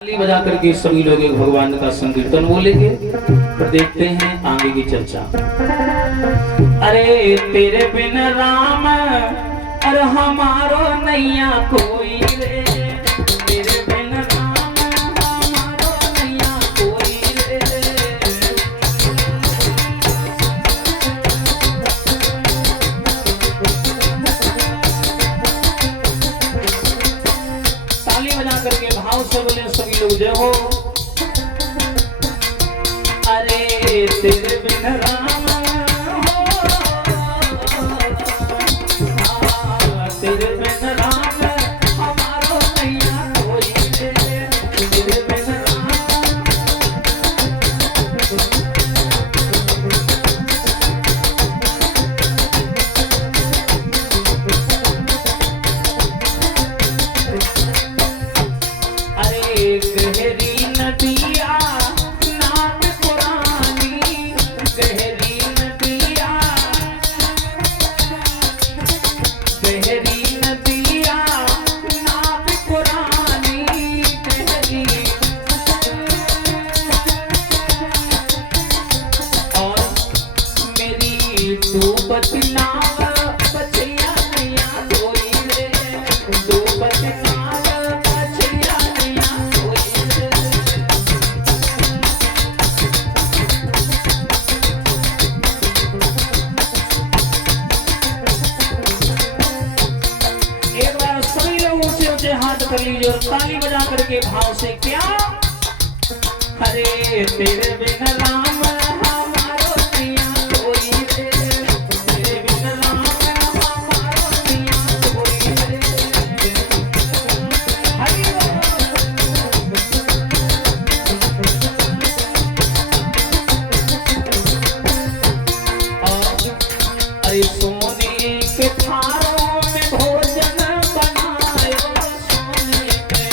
ताली बजा करके सभी लोग एक भगवान का संकीर्तन बोलेंगे। पर देखते हैं आगे की चर्चा। अरे तेरे बिन राम अरे हमारो नैया कोई रे, तेरे बिन राम हमारो नैया कोई रे। ताली बजा करके भाव से बोले सभी लोग जय हो। अरे तेरे बिन राम हो, तेरे बिन राम हमारो नैया कोई रे, तेरे बिन राम। अरे गहरी नदिया नाम पुरानी, गहरी नदिया, गहरी नदिया नाम पुरानी, गहरी। और मेरी डूबत नाव बचिया नैया कोई रे, डूबत नाव बचिया नैया कोई रे। एक बार सभी लोग ऊंचे ऊंचे हाथ कर लीजिए और ताली बजा करके भाव से क्या। अरे तेरे बिन राम हमारो नैया कोई रे, तेरे बिन राम हमारो नैया कोई रे। हरि बोल। अरे सोने के थारों में भोजन बनायो, सोने के।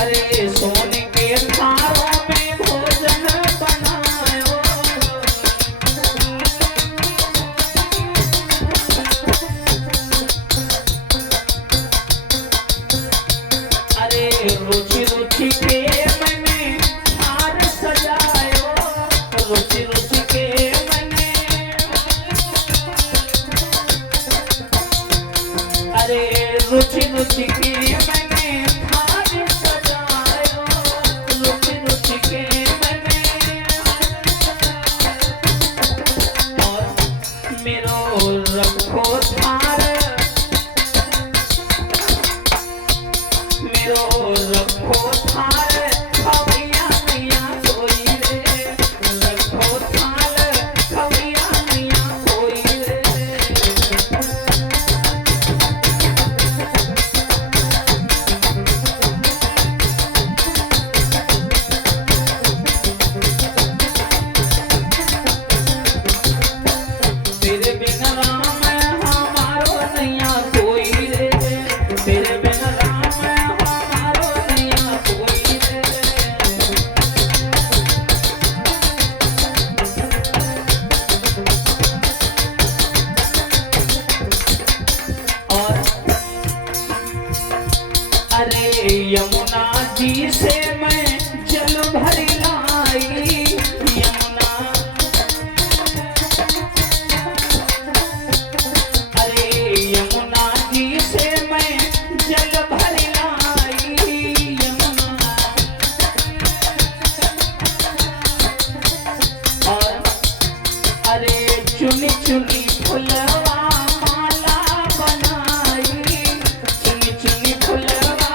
अरे सोने के थारों में भोजन बनायो। अरे रुचि रुचि के मैंने हार सजायो, रुचि रुचि के मैंने। अरे रुचि रुचि के मैंने हार सजायो, रुचि रुचि के मैंने। और मेरो रखो थार, मेरो रखो थाल खवैया नैया कोई रे, रखो थाल खवैया नैया कोई रे। तेरे बिन राम हमारो नैया कोई रे, तेरे बिन राम हमारो नैया कोई रे। और अरे यमुना जी से मैं जल भर लाई, यमुना। अरे यमुना जी से मैं जल भर लाई, यमुना। और अरे चुनी चुनी फुलवा माला बनाई, चुनी चुनी फुलवा।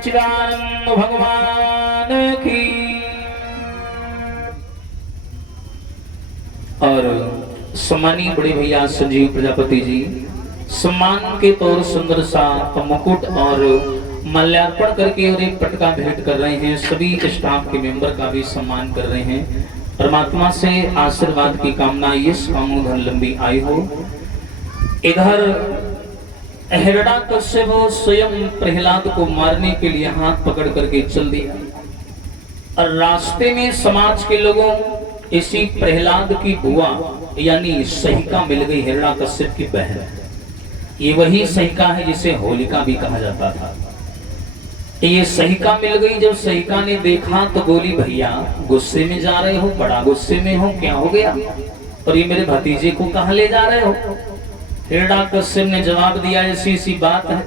सच्चिदानंद भगवान की। और सम्मानीय बड़े भैया संजीव प्रजापति जी सम्मान के तौर सुंदर सा मुकुट और माल्यार्पण करके और एक पटका भेंट कर रहे हैं। सभी स्टाफ के मेंबर का भी सम्मान कर रहे हैं। परमात्मा से आशीर्वाद की कामना, ये कामों धन लंबी आयु हो। इधर हिरण्यकश्यप स्वयं प्रहलाद को मारने के लिए हाथ पकड़ करके चल दिया और रास्ते में समाज के लोगों इसी प्रहलाद की बुआ यानी सहिका मिल गई, हिरण्यकश्यप की बहन। ये वही सहिका है जिसे होलिका भी कहा जाता था। ये सहिका मिल गई। जब सहिका ने देखा तो बोली, भैया गुस्से में जा रहे हो, बड़ा गुस्से में हो, क्या हो गया? और ये मेरे भतीजे को कहाँ ले जा रहे हो? हिरण्यकश्यप ने जवाब दिया, ऐसी सी बात है,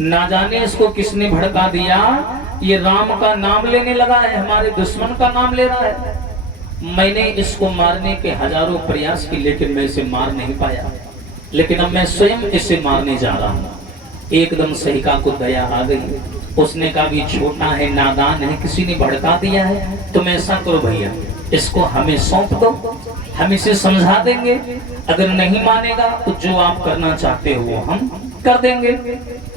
ना जाने इसको किसने भड़का दिया, ये राम का नाम लेने लगा है, हमारे दुश्मन का नाम ले रहा है। मैंने इसको मारने के हजारों प्रयास किए लेकिन मैं इसे मार नहीं पाया, लेकिन अब मैं स्वयं इसे मारने जा रहा हूँ। एकदम सहिका को दया आ गई। उसने कहा भी छोटा है, नादान है, किसी ने भड़का दिया है, तुम ऐसा करो भैया इसको हमें सौंप दो, हम इसे समझा देंगे, अगर नहीं मानेगा तो जो आप करना चाहते हो वो हम कर देंगे।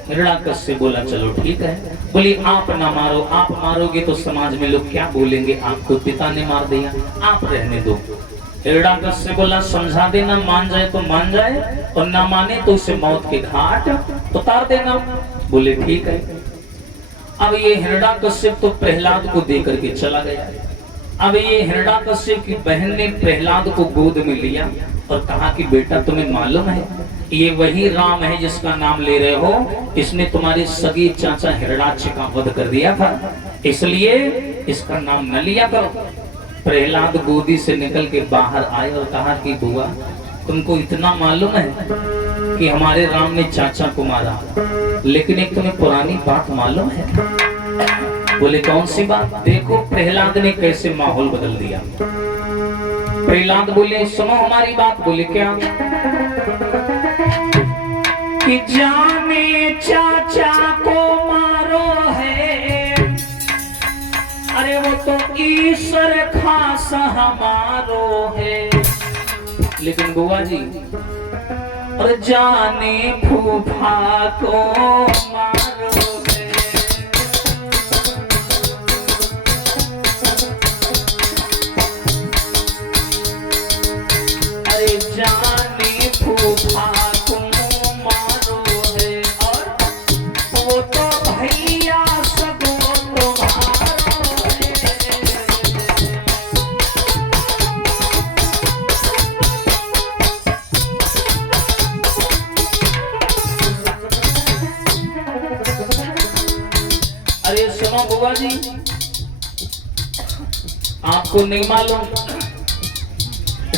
हिरण्यकश्यप बोला चलो ठीक है। बोली आप ना मारो, आप मारोगे तो समाज में लोग क्या बोलेंगे, आपको पिता ने मार दिया, आप रहने दो। हिरण्यकश्यप बोला समझा देना, मान जाए तो मान जाए और ना माने तो उसे मौत के घाट उतार देना। बोले ठीक है। अब ये हिरण्यकश्यप तो प्रहलाद को दे करके चला गया। अब ये हिरण्यकश्यप की बहन ने प्रहलाद को गोद में लिया और कहा कि बेटा तुम्हें मालूम है ये वही राम है जिसका नाम ले रहे हो, इसने तुम्हारे सगे चाचा हिरण्याक्ष का वध कर दिया था, इसलिए इसका नाम न लिया करो। प्रहलाद गोदी से निकल के बाहर आए और कहा कि बुआ तुमको इतना मालूम है कि हमारे राम ने चाचा को मारा, लेकिन एक तुम्हें पुरानी बात मालूम है? बोले कौन सी बात? देखो प्रहलाद ने कैसे माहौल बदल दिया। प्रहलाद बोले सुनो हमारी बात। बोले क्या? कि जाने चाचा को मारो है, अरे वो तो ईश्वर खास हमारो है। लेकिन बुआ जी और जाने फूफा को मारो है, अरे जाने फूफा को मारो है, और वो तो भैया सब तुम्हारो है। अरे सुनो बुआ जी, आपको नहीं मालूम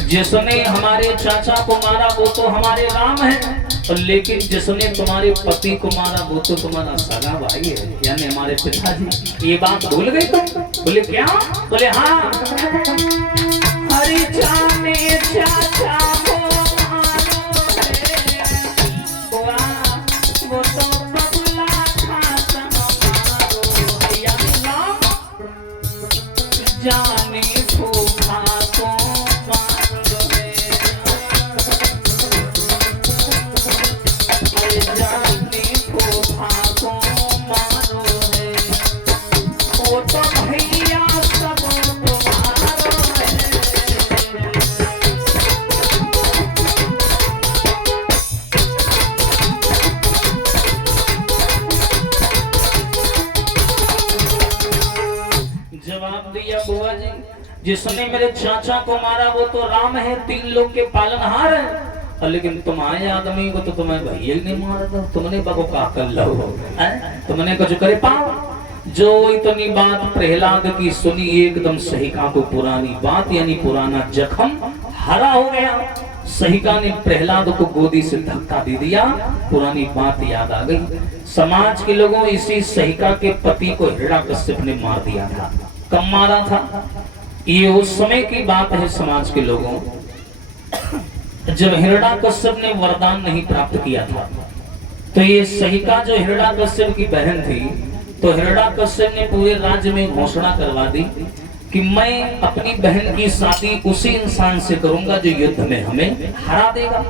जिसने हमारे चाचा को मारा वो तो हमारे राम है, और लेकिन जिसने तुम्हारे पति को मारा वो तो तुम्हारा सगा भाई है, यानी हमारे पिताजी। ये बात भूल गई तुम? बोले क्या? बोले हाँ। हरि जाने चाचा को मारो है, वो तो बबुला खास हमारो है, यानी राम जाने फूफा को मारो है, जाने फूफा को मारो है, वो तो भैया सब तुम्हारो है। जवाब दिया बुआ जी, जिसने मेरे चाचा को मारा वो तो राम है, 3 लोग के पालनहार है, लेकिन तुम्हारे आदमी को तो तुम्हें भैया ही नहीं मारा था, तुमने बगो का कर लो, तुमने कुछ करे पाओ। जो इतनी बात प्रहलाद की सुनी, एकदम सहिका को पुरानी बात यानी पुराना जख्म हरा हो गया। सहिका ने प्रहलाद को गोदी से धक्का दे दिया, पुरानी बात याद आ गई। समाज के लोगों इसी सहिका के पति को हिरण्यकश्यप ने मार दिया था। कब मारा था? ये उस समय की बात है समाज के लोगों, जब हिरण्यकश्यप ने वरदान नहीं प्राप्त किया था। तो ये सहिका जो हिरण्यकश्यप की बहन थी, तो हिरण्यकश्यप ने पूरे राज्य में घोषणा करवा दी कि मैं अपनी बहन की शादी उसी इंसान से करूंगा जो युद्ध में हमें हरा देगा।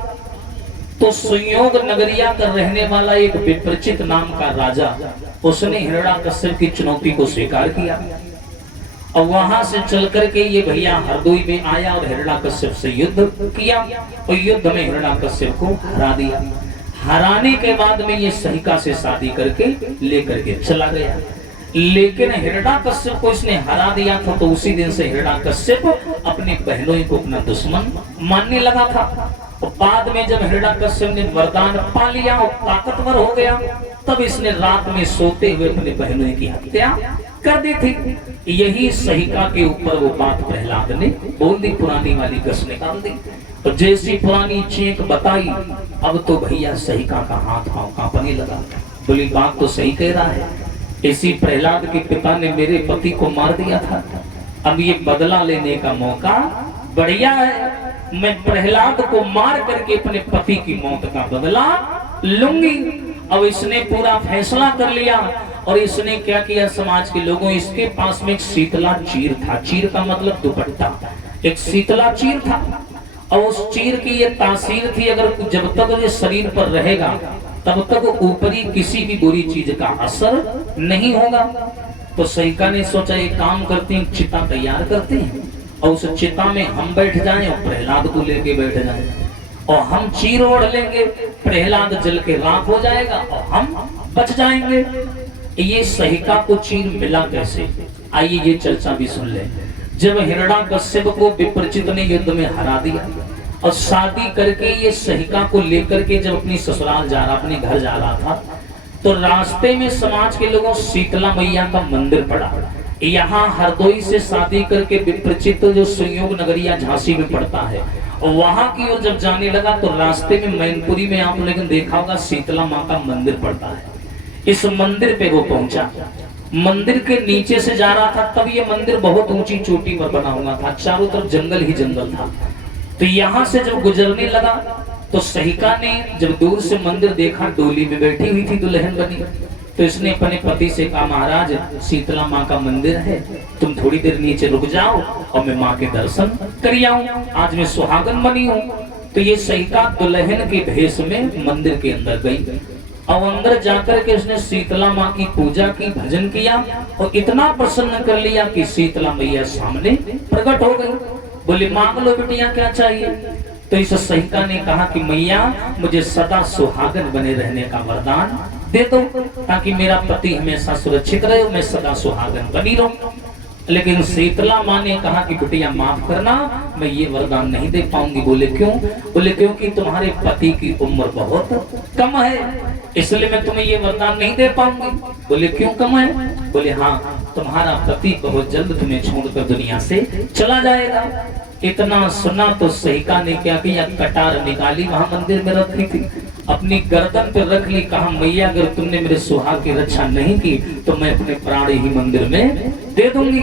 तो संयोग नगरिया का रहने वाला एक विप्रचित नाम का राजा, उसने हिरण्यकश्यप की चुनौती को स्वीकार किया और वहां से चल करके ये भैया हरदोई में आया और हिरण्यकश्यप से युद्ध किया और युद्ध में हिरण्यकश्यप को हरा दिया। हराने के बाद में ये सहिका से शादी करके लेकर के चला गया। लेकिन हिरण्यकश्यप को इसने हरा दिया था, तो उसी दिन से हिरण्यकश्यप अपनी बहनों को अपना दुश्मन मानने लगा था। और बाद में जब हिरण्यकश्यप ने वरदान पा लिया और ताकतवर हो गया, तब इसने रात में सोते हुए अपनी बहनों की हत्या कर दी थी। यही सहिका के ऊपर वो बात प्रहलाद ने बोल दी, पुरानी वाली कस निकाल दी। और जैसी पुरानी चेक बताई, अब तो भैया सहिका का हाथ पांव कांपने लगा। बोली बात तो सही कह रहा है, इसी प्रहलाद के पिता ने मेरे पति को मार दिया था, अब ये बदला लेने का मौका बढ़िया है। मैं प्रहलाद को मार करके अपने पति की मौत का बदला लूंगी। अब इसने पूरा फैसला कर लिया और इसने क्या किया, समाज के लोगों, इसके पास में एक शीतला चीर था। चीर का मतलब दुपट्टा, एक शीतला चीर था और उस चीर की ये तासीर थी, अगर जब तक ये शरीर पर रहेगा तब तक ऊपरी किसी भी बुरी चीज का असर नहीं होगा। तो सहिका ने सोचा एक काम करते हैं, चिता तैयार करते हैं और उस चिता में हम बैठ जाएं और प्रहलाद को लेके बैठ जाएं और हम चीर ओढ़ लेंगे, प्रहलाद जल के राख हो जाएगा और हम बच जाएंगे। ये सहिका को चीर मिला कैसे, आइए ये चर्चा भी सुन ले। जब हिरण्यकश्यप को विप्रचित ने युद्ध में हरा दिया और शादी करके ये सहिका को लेकर के जब अपनी ससुराल जा रहा, अपने घर जा रहा था, तो रास्ते में समाज के लोगों शीतला मैया का मंदिर पड़ा। यहाँ हरदोई से शादी करके विप्रचित जो संयोग नगरिया झांसी में पड़ता है, और वहां की ओर जब जाने लगा तो रास्ते में मैनपुरी में आप लोगों ने देखा होगा शीतला माँ का मंदिर पड़ता है। इस मंदिर पे वो पहुंचा, मंदिर के नीचे से जा रहा था, तब ये मंदिर बहुत ऊंची चोटी पर बना हुआ था, चारों तरफ जंगल ही जंगल था। तो यहाँ से जब गुजरने लगा तो सहिका ने जब दूर से मंदिर देखा, डोली में बैठी हुई थी दुल्हन बनी, तो इसने अपने पति से कहा महाराज शीतला माँ का मंदिर है, तुम थोड़ी देर नीचे रुक जाओ और मैं माँ के दर्शन कर आऊं, आज मैं सुहागन बनी हूँ। तो ये सहिका दुल्हन के भेष में मंदिर के अंदर गई और अंदर जाकर के उसने शीतला माँ की पूजा की, भजन किया और इतना प्रसन्न कर लिया कि शीतला मैया सामने प्रकट हो गई। बोले मांग लो बिटिया क्या चाहिए। तो इस सहिका ने कहा कि मैया मुझे सदा सुहागन बने रहने का वरदान दे दो, ताकि मेरा पति हमेशा सुरक्षित रहे, मैं सदा सुहागन बनी रहूं। लेकिन शीतला माँ ने कहा कि बिटिया माफ करना, मैं ये वरदान नहीं दे पाऊंगी। बोले क्यों? बोले क्योंकि तुम्हारे पति की उम्र बहुत कम है, इसलिए मैं तुम्हें ये वरदान नहीं दे पाऊंगी। बोले क्यों कम है? बोले हाँ, तुम्हारा पति बहुत जल्द तुम्हें छोड़कर दुनिया से चला जाएगा। इतना सुना तो सहिका ने क्या किया, कटार निकाली, वहां मंदिर में रखी थी, अपनी गर्दन पे रख ली, कहा मैया अगर तुमने मेरे सुहाग की रक्षा नहीं की तो मैं अपने प्राण ही मंदिर में दे दूंगी।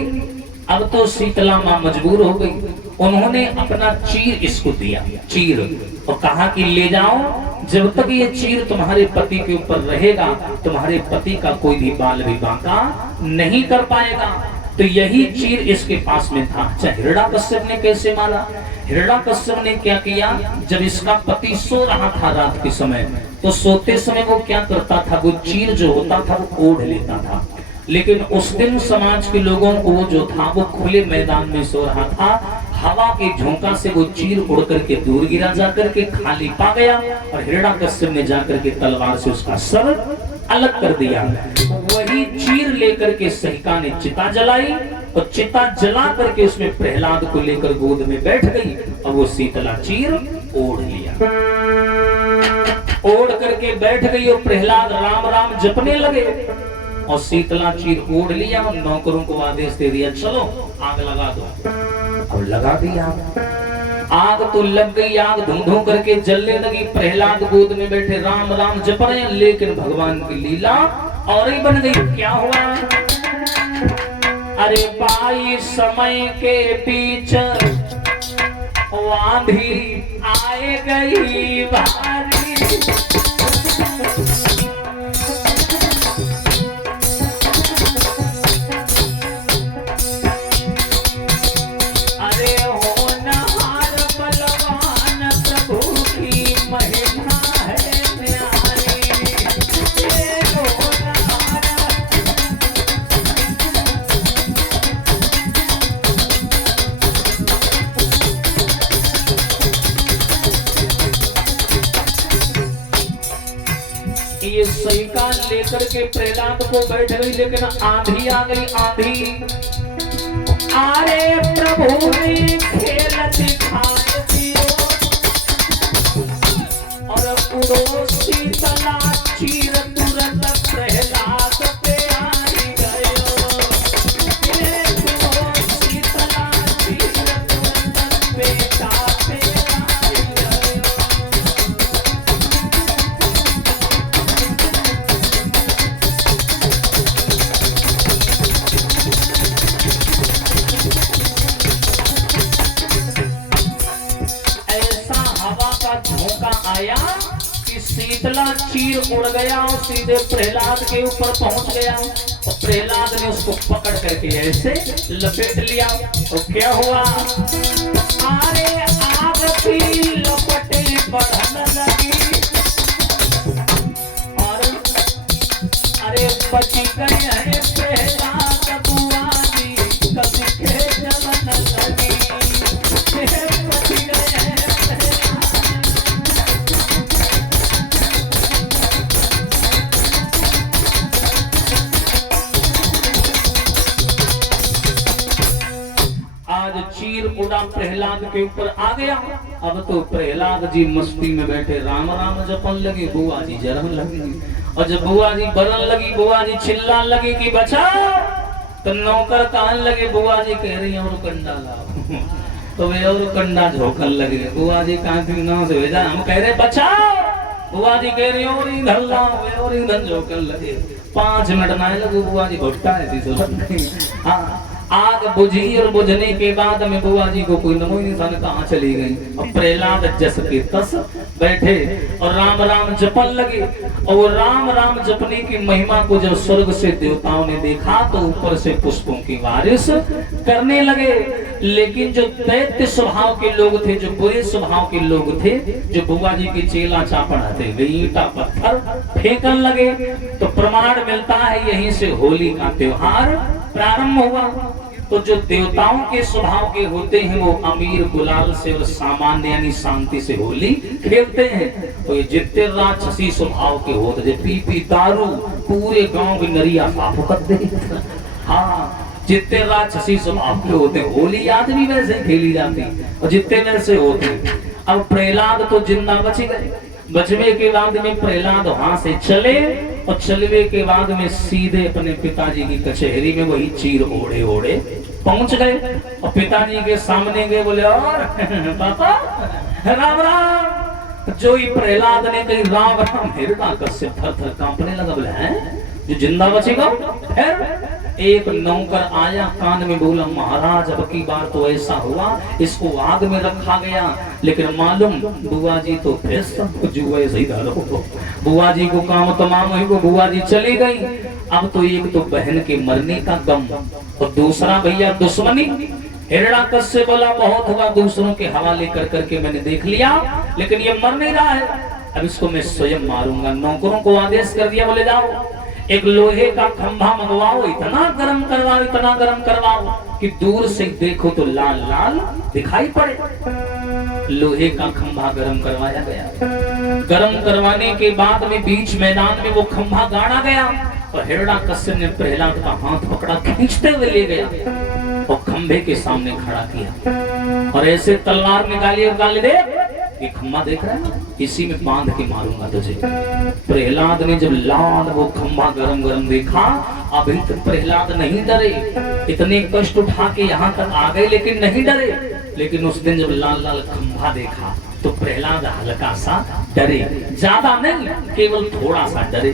अब तो शीतला माँ मजबूर हो गई, उन्होंने अपना चीर इसको दिया, चीर, और कहा कि ले जाओ, जब तक ये चीर तुम्हारे पति के ऊपर रहेगा तुम्हारे पति का कोई भी बाल भी बांका नहीं कर पाएगा। तो यही चीर इसके पास में था। अच्छा हिरण्यकश्यप ने कैसे मारा? हिरण्यकश्यप ने क्या किया, जब इसका पति सो रहा था रात के समय, तो सोते समय वो क्या करता था, वो चीर जो होता था वो ओढ़ लेता था। लेकिन उस दिन समाज के लोगों को वो जो था वो खुले मैदान में सो रहा था, हवा के झोंका से वो चीर उड़ करके दूर गिरा, जाकर के खाली पा गया और हिरण्यकश्यप ने जाकर के तलवार से उसका सर अलग कर दिया। वही चीर लेकर के सहिका ने चिता जलाई और चिता जला करके उसमें प्रहलाद को लेकर गोद में बैठ गई और वो शीतला चीर ओढ़ लिया, ओढ़ करके बैठ गई और प्रहलाद राम राम जपने लगे और शीतला चीर ओढ़ लिया और नौकरों को आदेश दे दिया चलो आग लगा दो। और लगा दी आग तो लग गई, आग धुंधों करके जलने लगी। प्रहलाद गोद में बैठे राम राम जप रहे हैं, लेकिन भगवान की लीला और ही बन गई। क्या हुआ? अरे पाई समय के बीच आंधी आए गई भारी, ये सैका लेकर के प्रहलाद को बैठ गई, लेकिन आंधी आ गई, आंधी। अरे प्रभु ने खेल दिखाई और उड़ो शीतला चीर तुरंत प्रहलाद पे आई गयो। शीतला चीर तुरंत बेटा पे आई गयो। झोंका आया कि शीतला चीर उड़ गया और सीधे प्रहलाद के ऊपर पहुंच गया और प्रहलाद ने उसको पकड़ करके ऐसे लपेट लिया। और क्या हुआ? अरे आग की लपटे बढ़ने लगी और अरे बच गए हैं प्रहलाद बुआ जी कभी के जलन लगी। बच गए हैं चीर उड़ा प्रहलाद के ऊपर आ गया। अब तो प्रहलाद जी मस्ती में बैठे राम राम जपन लगे, बुआ जी जरन लगी। और जब बुआ जी बरन लगी, बुआ जी चिल्ला लगी कि बचाओ, तो नौकर कहने लगे बुआ जी कह रही और कंडा लाओ। तो वे और कंडा झोंकन लगे। बुआ जी कहाँ नाव से भेजा, हम कह रहे बचाओ, बुआ जी कह रही और इधर लाओ, वे और इधर झोंकन लगे। 5 मिनट ना लगे, बुआ जी भुट्टा है। हाँ, आग बुझी और बुझने के बाद में बुआ जी को कोई नमो निशान कहाँ चली गई। और प्रहलाद जस के तस बैठे और राम राम जपन लगे। और राम राम जपने की महिमा को जब स्वर्ग से देवताओं ने देखा तो ऊपर से पुष्पों की बारिश करने लगे। लेकिन जो दैत्य स्वभाव के लोग थे, जो बुरे स्वभाव के लोग थे, जो बुआ जी की चेला चापड़ा थे, वे ईंटा पत्थर फेंकन लगे। तो प्रमाण मिलता है यहीं से होली का त्योहार प्रारंभ हुआ। तो जो देवताओं के स्वभाव के होते हैं वो अमीर गुलाल से और सामान्य यानी शांति से होली खेलते हैं। तो ये जितने राक्षसी स्वभाव के होते थे, पी पी दारू पूरे गांव की नरिया साफ कर दे। हाँ, जितने राक्षसी स्वभाव के होते हैं, होली आज भी वैसे खेली जाती और जितने वैसे होते हैं। अब प्रहलाद तो जिंदा बच गए। बचने के बाद में प्रहलाद वहां से चले और चलवे के बाद में सीधे अपने पिताजी की कचहरी में वही चीर ओढ़े ओढ़े पहुंच गए। और पिताजी के सामने गए, बोले और पापा राम राम। जो ही प्रहलाद ने कही राम राम, हिरण्यकश्यप थर थर कांपने लगा। बोले हैं जो जिंदा बचेगा? फिर एक नौकर आया, कान में बोला महाराज अब की बार तो ऐसा हुआ, इसको आग में रखा गया, लेकिन मालूम बुआ जी तो फिर सब कुछ वैसे ही धरो। बुआ जी को काम तमाम हुई, को बुआ जी चली गई। अब तो एक तो बहन के मरने का गम और दूसरा भैया दुश्मनी। हिरण्यकश्यप बोला बहुत हुआ, दूसरों के हवाले कर करके मैंने देख लिया, लेकिन ये मर नहीं रहा है, अब इसको मैं स्वयं मारूंगा। नौकरों को आदेश कर दिया, बोले जाओ एक लोहे का खंभा मंगवाओ, इतना गर्म करवाओ, इतना गर्म करवाओ कि दूर से देखो तो लाल लाल दिखाई पड़े। लोहे का खंभा गर्म करवाया गया। गर्म करवाने के बाद में बीच मैदान में वो खंभा गाड़ा गया और हिरण्यकश्यप ने प्रहलाद का हाथ पकड़ा, खींचते हुए ले गया और खंभे के सामने खड़ा किया और ऐसे तलवार निकाली और गाली दे, ये खंभा देख रहा है, इसी में बांध के मारूंगा तुझे। प्रहलाद ने जब लाल वो खंभा गरम गरम देखा, अभी तक प्रहलाद नहीं डरे, इतने कष्ट उठा के यहाँ तक आ गए लेकिन नहीं डरे। लेकिन उस दिन जब लाल लाल खंभा देखा तो प्रहलाद हल्का सा डरे, ज्यादा नहीं, केवल थोड़ा सा डरे।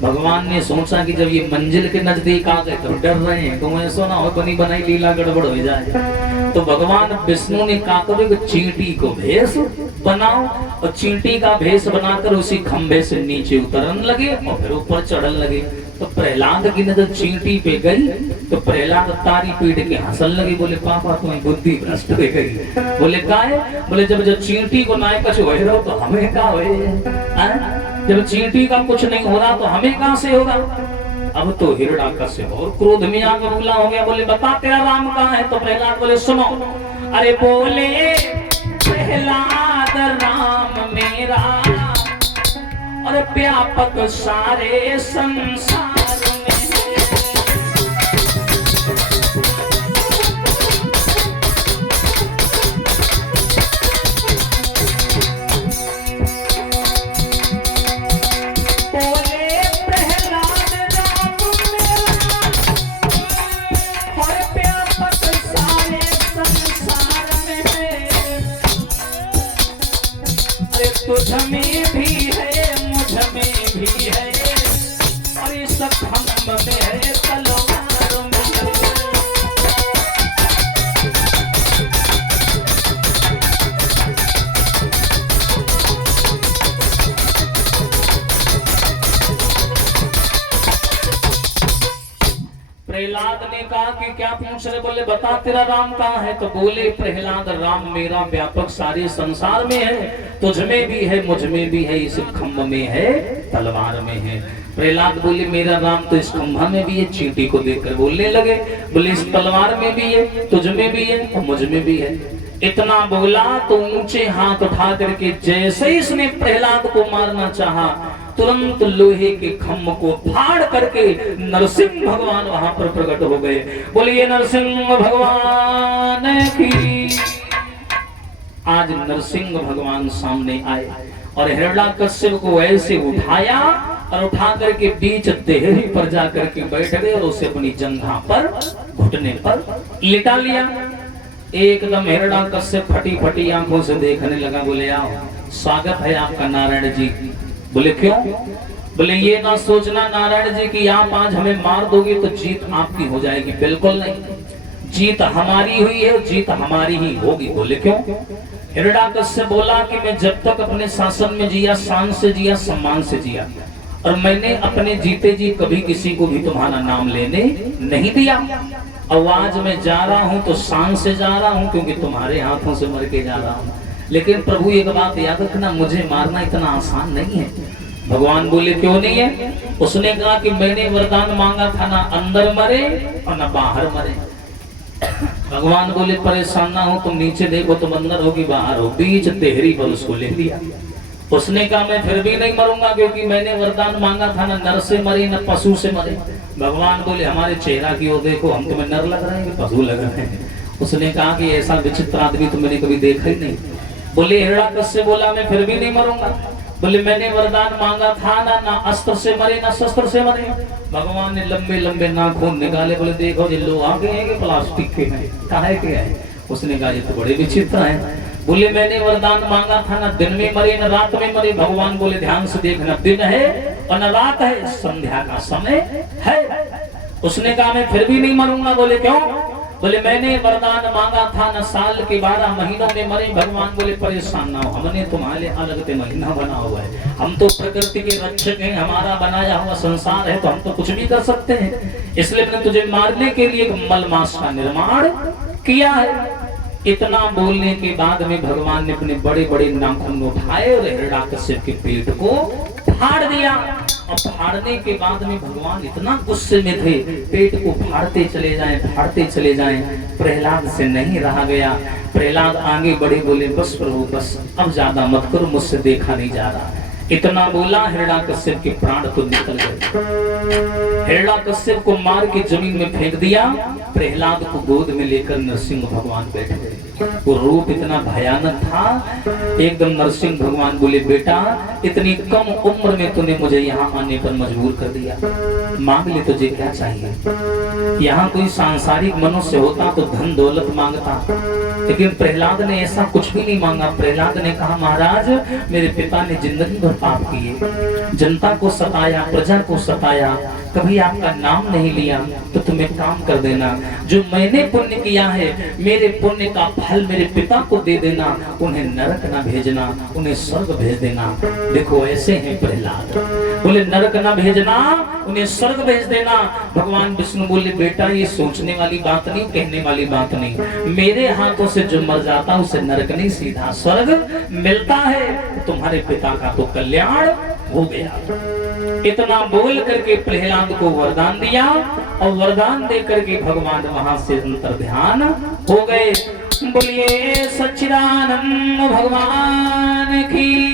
भगवान ने सोचा कि जब ये मंजिल के नजदीक आ गए तो डर रहे हैं, तो ऐसा ना हो बनी बनाई लीला गड़बड़ हो जाए। तो भगवान विष्णु ने कहा करो कि चींटी को भेष बनाओ और चींटी का भेष बनाकर उसी खंभे से नीचे उतरन लगे और फिर ऊपर चढ़न लगे। तो प्रहलाद की नजर चींटी पे गई तो प्रहलाद तारी पीट के हंसन लगे, बोले पापा तुम्हें बुद्धि भ्रष्ट हो गई। बोले काहे? बोले जब जब चींटी को ना कुछ हो रहा तो हमें क्या हो, जब चींटी का कुछ नहीं हो रहा तो हमें कहां से होगा। अब तो हिरण्यकश्यप और क्रोध में आकर बोला हो गया, बोले बता तेरा राम कहाँ है? तो प्रहलाद बोले सुनो। अरे बोले प्रहलाद राम मेरा, अरे व्यापक सारे संसार में है। बोले प्रहलाद राम मेरा और व्यापक सारे संसार में है। अरे तुझ में भी है मुझ में भी है और इस खम्भ में है तलवार में है। प्रहलाद ने कहा कि क्या पूछ रहे? बोले बता तेरा राम कहाँ है? तो बोले प्रहलाद राम मेरा व्यापक सारे संसार में है, तुझ में भी है मुझ में भी है, इस खम्भ में है तलवार में है। प्रहलाद बोले मेरा राम तो इस खंभा में भी है। चींटी को देखकर बोलने लगे, बोले इस तलवार में भी है, तुझ में भी है और मुझ में भी है। इतना बोला तो ऊंचे हाथ उठा करके जैसे ही इसने प्रहलाद को मारना चाहा, तुरंत लोहे के खम्भ को फाड़ करके नरसिंह भगवान वहां पर प्रकट हो गए। बोलिए नरसिंह भगवान की। आज नरसिंह भगवान सामने आए और हिरण्याकश्यप को ऐसे उठाया और उठा करके बीच देहरी पर जा करके बैठ गए और उसे अपनी जंघा पर घुटने पर लिटा लिया। एकदम हिरण्याकश्यप फटी फटी आंखों से देखने लगा। बोले आओ, स्वागत है आपका नारायण जी। बोले क्यों? बोले ये ना सोचना नारायण जी कि आप आज हमें मार दोगे तो जीत आपकी हो जाएगी। बिल्कुल नहीं, जीत हमारी हुई है, जीत हमारी ही होगी। बोले क्यों? हिरण्याकश्यप बोला कि मैं जब तक अपने शासन में जिया, शान से जिया, सम्मान से जिया, और मैंने अपने जीते जी कभी किसी को भी तुम्हारा नाम लेने नहीं दिया। अब आज मैं जा रहा हूं तो शान से जा रहा हूं क्योंकि तुम्हारे हाथों से मर के जा रहा हूं। लेकिन प्रभु एक बात याद रखना, मुझे मारना इतना आसान नहीं है। भगवान बोले क्यों नहीं है? उसने कहा कि मैंने वरदान मांगा था ना अंदर मरे और ना बाहर मरे। भगवान बोले परेशान ना हो, तुम नीचे देखो तुम अंदर हो कि बाहर हो। बीच देहरी पर उसको ले लिया। उसने कहा मैं फिर भी नहीं मरूंगा क्योंकि मैंने वरदान मांगा था ना नर से मरे न पशु से मरे। भगवान बोले हमारे चेहरा की ओर देखो, हम तुम्हें नर लग रहे हैं कि पशु लग रहे हैं? उसने कहा कि ऐसा विचित्र आदमी तो मैंने कभी देखा ही नहीं। बोले हिरण्याकश्यप बोला मैं फिर भी नहीं मरूंगा। बोले मैंने वरदान मांगा था ना अस्त्र से मरे ना शस्त्र से मरे। भगवान ने लंबे लंबे नाखून निकाले। बोले देखो ये लोहा के हैं कि प्लास्टिक के हैं, काहे के हैं? उसने कहा ये तो बड़े विचित्र हैं। बोले मैंने वरदान मांगा था ना दिन में मरे न रात में मरे। भगवान बोले ध्यान से देखना, दिन है और न रात है, संध्या का समय है। उसने कहा मैं फिर भी नहीं मरूंगा। बोले क्यों? बोले मैंने वरदान मांगा था न साल के 12 महीनों में मरे। भगवान बोले परेशान ना हो, हमने तुम्हारे अलग से महीना बना हुआ है। हम तो प्रकृति के रक्षक हैं, हमारा बनाया हुआ संसार है तो हम तो कुछ भी कर सकते हैं। इसलिए मैंने तुझे मारने के लिए एक मलमास का निर्माण किया है। इतना बोलने के बाद में भगवान ने अपने बड़े बड़े नाखून उठाए और हिरण्याकश्यप के पेट को फाड़ दिया। और फाड़ने के बाद में भगवान इतना गुस्से में थे, पेट को फाड़ते चले जाएं, फाड़ते चले जाएं। प्रहलाद से नहीं रहा गया। प्रहलाद आगे बढ़े, बोले बस प्रभु बस, अब ज्यादा मत करो, मुझसे देखा नहीं जा रहा। इतना बोला, हिरण्याकश्यप के प्राण तो निकल गए। हिरण्याकश्यप को मार के जमीन में फेंक दिया। प्रहलाद को गोद में लेकर नरसिंह भगवान बैठ गए। वो रूप इतना भयानक था, एकदम नरसिंह भगवान बोले बेटा इतनी कम उम्र में तूने मुझे यहाँ आने पर मजबूर कर दिया, मांग ले तुझे क्या चाहिए। यहाँ कोई सांसारिक मनुष्य होता तो धन दौलत मांगता, लेकिन प्रहलाद ने ऐसा कुछ भी नहीं मांगा। प्रहलाद ने कहा महाराज मेरे पिता ने जिंदगी भर पाप किए, जनता को सताया, प्रजा को सताया, कभी आपका नाम नहीं लिया, तो तुम एक काम कर देना, जो मैंने पुण्य किया है मेरे पुण्य का फल मेरे पिता को दे देना, उन्हें नरक ना भेजना, उन्हें स्वर्ग भेज देना। देखो ऐसे हैं प्रहलाद, बोले नरक ना भेजना, उन्हें स्वर्ग भेज देना। भगवान विष्णु बोले बेटा ये सोचने वाली बात नहीं, कहने वाली बात नहीं, मेरे हाथों से जो मर जाता उसे नरक नहीं सीधा स्वर्ग मिलता है। तुम्हारे पिता का तो कल्याण हो गया। इतना बोल करके प्रहलाद को वरदान दिया और वरदान दे करके भगवान वहां से अंतर्ध्यान हो गए। बोलिए सच्चिदानंद भगवान की।